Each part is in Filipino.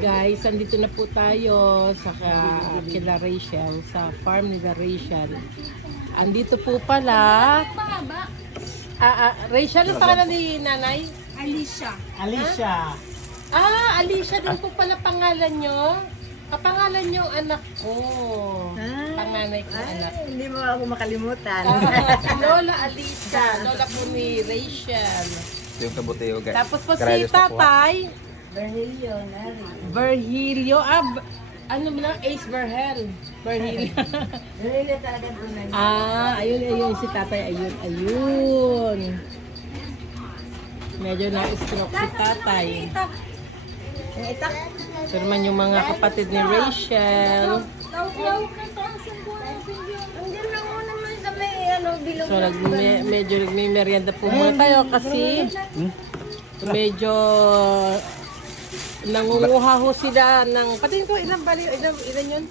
Guys, andito na po tayo sa kila Rachel, sa farm nila Rachel. Andito po pala. Rachel, ang pangalan ni nanay? Alicia. Alicia. Alicia din po pala pangalan nyo. Kapangalan nyo anak ko. Panganay ko anak. Hindi mo ako makalimutan. Si Lola Alicia, Lola po ni Rachel. Yung kabuteo, guys. Tapos po si Tatay. Virgilio, Nari. Virgilio. Ano mo lang? Ace Verhel. Virgilio. Virgilio talaga tunay. Ayun si Tatay. Ayun. Medyo na-stroke si Tatay. Yung itak. Ito naman yung mga kapatid ni Rachel. So, medyo nagme-merienda po muna tayo kasi medyo nangunguha ho sila ng, patingin ko, ilan yun?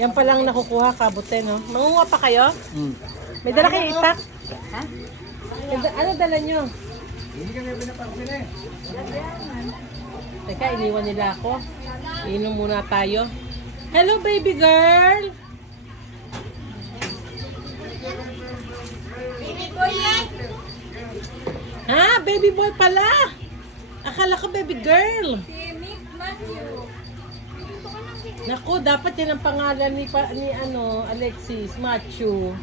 Yan palang nakukuha, kabute, no? Mangunguha pa kayo? May dala kayo itak? Ha? Ano dala nyo? Teka, iniwan nila ako. Inom muna tayo. Hello, baby girl! Baby boy pala! Akala ko baby girl. Naku, dapat yan ang pangalan ni Alexis, Matthew.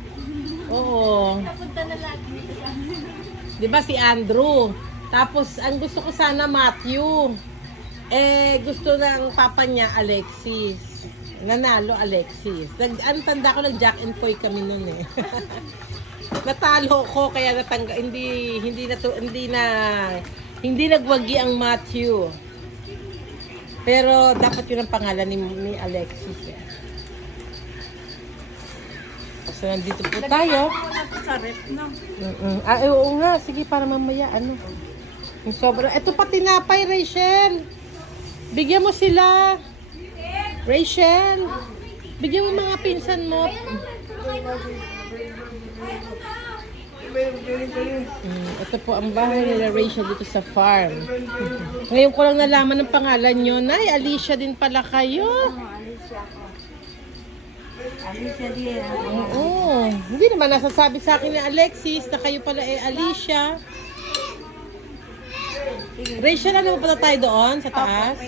Oo. Napunta na lahat dito sa amin. Di ba si Andrew? Tapos, ang gusto ko sana Matthew. Gusto ng papa niya, Alexis. Nanalo, Alexis. Ang tanda ko, nag-Jack and Poy kami nun eh. Natalo ko, kaya hindi nagwagi ang Matthew. Pero, dapat yun ang pangalan ni Alexis eh. So, nandito po tayo. Sa rep, no? Oo nga. Sige, para mamaya, yung sobra. Ito pa tinapay, Rachel. Bigyan mo sila. Rachel. Bigyan mo mga pinsan mo. Ito po ang bahay nila Rachel dito sa farm. Ngayon ko lang nalaman ng pangalan nyo. Nay, Alicia din pala kayo. Alicia din. Oo. Hindi naman nasasabi sa akin ni Alexis na kayo pala Alicia. Rachel, ano ba tayo doon sa taas?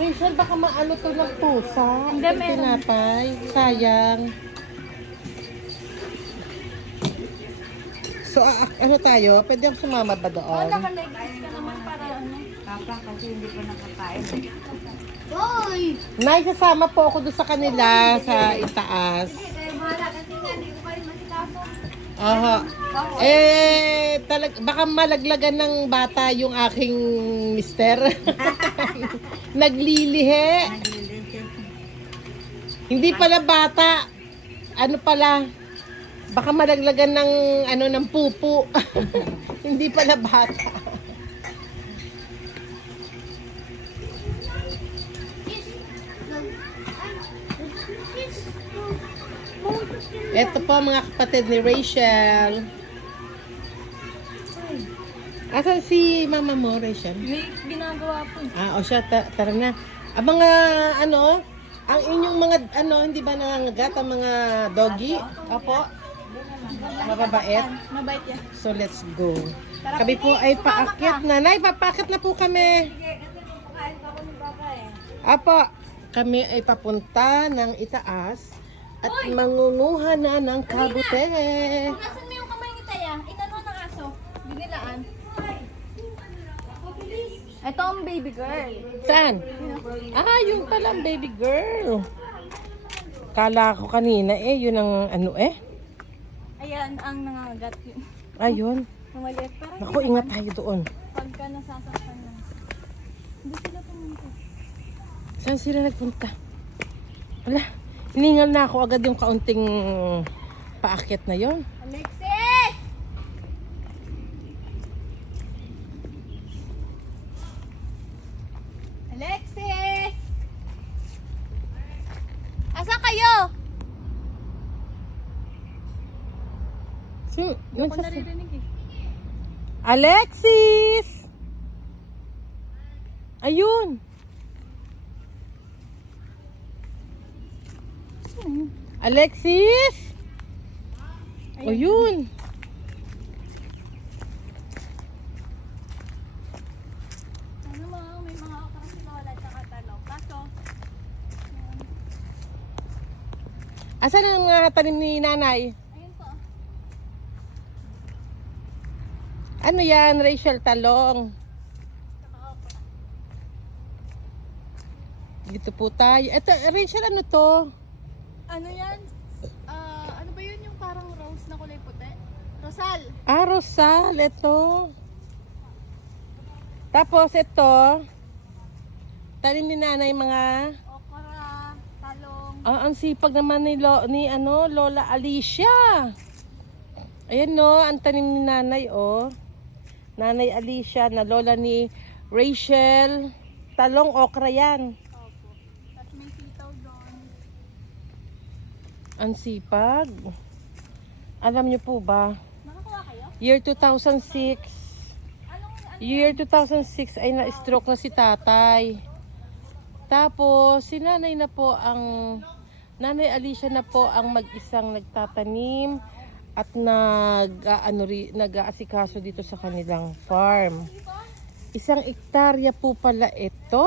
Rachel, baka maano to ng pusa. Hindi, meron. Tinapay. Sayang. So, ano tayo? Pwede ako sumama ba doon? Naka-leggings ka naman para Papa, kasi hindi ko nakakain. Nay, sasama po ako doon sa kanila sa itaas. Aha. Baka malaglagan ng bata yung aking mister. Naglilihe. Hindi pala bata. Ano pala? Baka malaglagan ng ng pupu. Hindi pala bata. Ito po mga kapatid ni Rachel. Asan si mama mo, Rachel? May ginagawa po. O siya, tara na. Ang mga, ang inyong mga, hindi ba nangangagat ang mga doggy? Opo. Mababait? Mabait yan. So, let's go. Kami po ay paakyat na. Nay, papakit na po kami. Apo, kami ay papunta ng itaas at mangunguha na ng kabute. Nasaan mo yung kamay ni Taya? Itanong ng aso. Binilaan. Ito ang baby girl. Saan? Yung pala ang baby girl. Kala ko kanina yun ang Ayan ang nangangagat yun. Ayun. Ang maliit. Parang Naku, ingat tayo doon. pagka nasasaktan lang. Hindi sila pumunta. Saan sila nagpunta? Wala. Hiningal na ako agad yung kaunting paakyat na yon. Alexis! Alexis! Asan kayo? Hindi ko naririnig eh. Alexis! Ayun. Alexis! Ayun. Ano mo, may mga okra si Lola at saka talong. Kaso, Asan ang mga tanim ni nanay? ayun po. Ano yan, Rachel? Talong. Saka okra. Dito po tayo. Ito, Rachel, ano to? Ano yan? Ano ba yun yung parang rose na kulay puti? Rosal. Ah, Rosal. Ito. Tapos ito, tanim ni nanay mga... Okra, talong. Ang sipag naman Lola Alicia. Ayan no, ang tanim ni nanay oh. Nanay Alicia na lola ni Rachel. Talong okra yan. Opo. At may sitaw doon. Ang sipag. Alam niyo po ba, Nakakuha kayo? year 2006, year 2006 ay na-stroke na si tatay. Tapos si nanay na po ang, nanay Alicia na po ang mag-isang nagtatanim at nag-aasikaso dito sa kanilang farm. 1 hektarya po pala ito.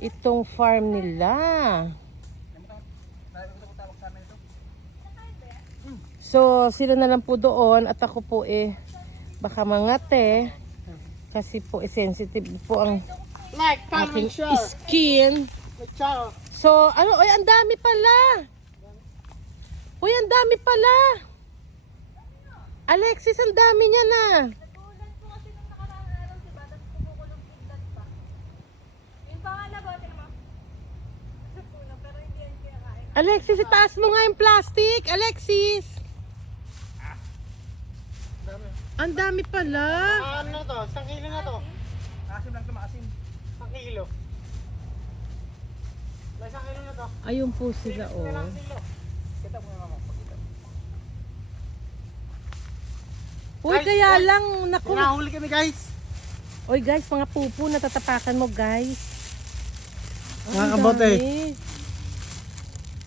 Itong farm nila. So, sila na lang po doon at ako po baka mangate kasi po sensitive po ang aking skin. So, oy, ang dami pala. Uy, ang dami pala. Alexis, ang dami niya na. Nagulat po kasi nung nakaraang araw si Bata, kumukulong piglat pa. Yung pangalawa, tingnan mo. Sa puno, pero hindi yan kinakain. Alexis, itaas mo nga yung plastic. Alexis. Ang dami pala. Ano to? 1 kilo na to. Asim lang to, maasim. 1 kilo. May 1 kilo na to. Ayun po sila oh. Kilo. Kita mo naman makikita. Uy, kaya lang, naku. Nahuli kami guys. Oy guys, mga pupo, natatapakan mo guys. Mga kabote.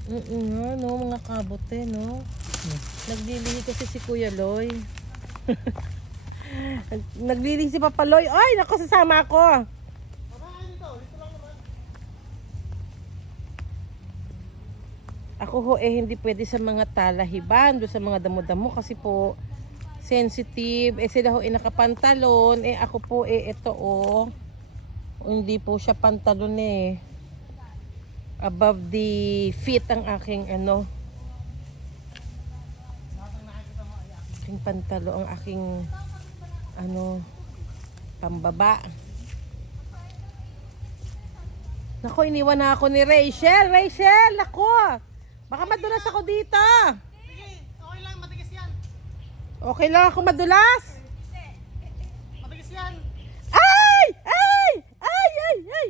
Nga, no, mga kabote, no. Naglilihi kasi si Kuya Loy. Naglilihi si Papa Loy. Ay, naku, sasama ako. Ako ho, hindi pwede sa mga talahiban, doon sa mga damo-damo kasi po sensitive. Sila ho, nakapantalon. Ako po, ito, hindi po siya pantalon, above the feet ang aking, aking pantalo, ang aking, pambaba. Nako, iniwan na ako ni Rachel. Rachel, nako! Baka madulas ako dito. Sige, okay lang, matigas yan. Okay lang ako madulas? Matigas yan. Ay! Ay! Ay! Ay! Ay!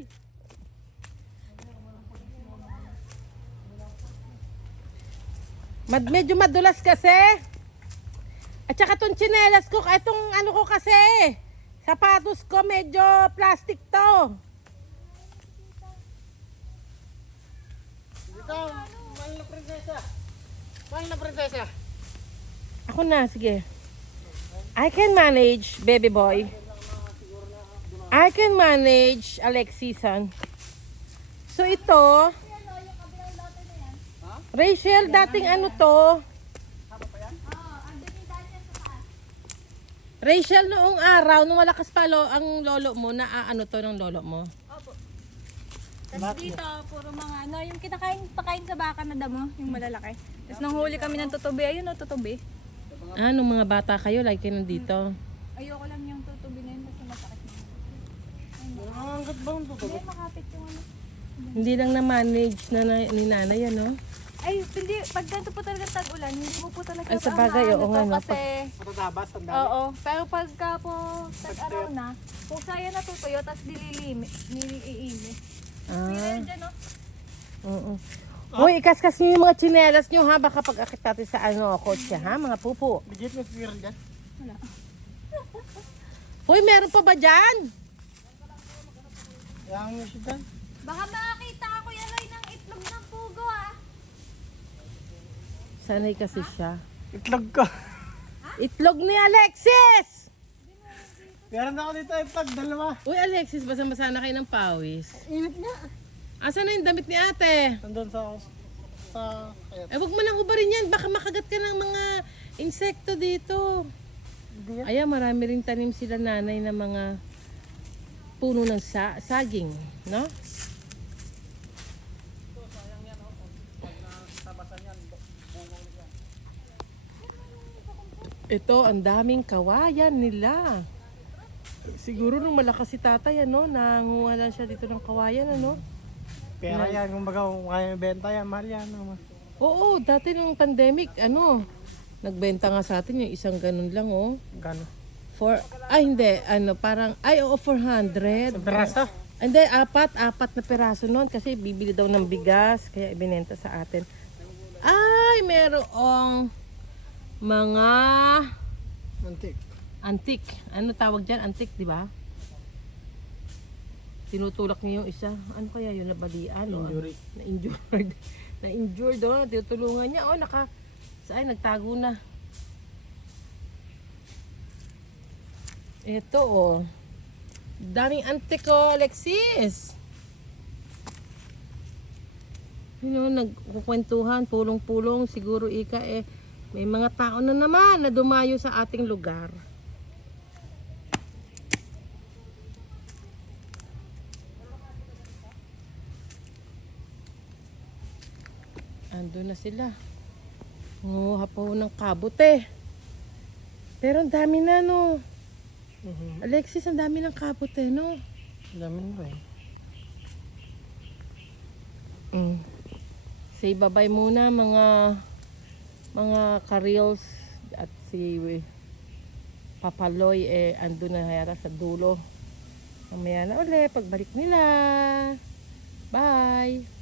Medyo madulas kasi. At saka itong tsinelas ko, itong ko kasi, sapatos ko medyo plastic to. Dito, mahal na prinsesa. Mahal na prinsesa. Ako na, sige. I can manage, baby boy. I can manage, Alexisan. So ito, Rachel, dating to? Rachel, noong araw, nung malakas pa ang lolo mo, to ng lolo mo? Opo. Tapos dito, puro mga yung pakain sa baka na damo, yung malalaki. Tapos nang huli kami ng tutubi, ayun tutubi. Nung mga bata kayo, like kayo nandito. Ayoko lang yung tutubi na yun kasi masakit na. Hanggat ba ang tutubo? Hindi, makapit yung Hindi lang na-manage ni nanay, Ay, hindi. Pag ganito po talaga tag-ulan, hindi mo po talaga Ay, sa bagay, oo nga, no. Kasi, Matatabas, tandaan. oo. Pero pagka po tag-araw na, kung saya natutuyo, tapos niliiimi. Pero dyan, no? Oo. Uy, ikaskas nyo yung mga tsinelas nyo ha. Baka pag-akit natin sa kotse ha, mga pupo. Bigit mo spear dyan. Wala. Uy, meron pa ba dyan? Yang mo siya dyan. Baka makakita ako yan ay ng itlog ng pugo ah. Sanay kasi siya. Itlog ko. Itlog ni Alexis! Meron ako dito itlog, dalawa. Uy, Alexis, basa-basa na kayo ng pawis. Init nga. Asan na yung damit ni ate? Nandun kaya. Eh, wag mo nang ubarin yan. Baka makagat ka ng mga insekto dito. Hindi yan. Ayan, marami rin tanim sila nanay na mga puno ng saging, no? Ito, ang daming kawayan nila. Siguro nung malakas si tatay, ano, nanguha lang siya dito ng kawayan, ano? Pera yan, kumbaga kung kaya benta yan, mahal yan. Oo, dati nung pandemic, ano, nagbenta nga sa atin yung isang ganun lang, oh. Gano? Hindi, ano, parang, oo, 400. Sa peraso? Hindi, apat na peraso nun kasi bibili daw ng bigas, kaya ibinenta sa atin. Ay, merong mga Antik. antik. Ano tawag dyan? Antik, di ba? Tinutulak niya yung isa. Ano kaya yun? Nabalian? o ano? Injury. Na-injured. Na-injured, oh. Tinutulungan niya. Oh, nagtago na. Ito, oh. Daming antik, oh, Alexis. Nagkukwentuhan, pulong-pulong. Siguro, Ika, may mga tao na naman na dumayo sa ating lugar. Ando na sila. Nguha pa ho ng kabote. Pero ang dami na, no? Alexis, ang dami ng kabote, no? Dami ba eh. Say bye-bye muna mga ka-reels at si Papaloy ando na yata sa dulo. Mamaya na uli pagbalik nila. Bye!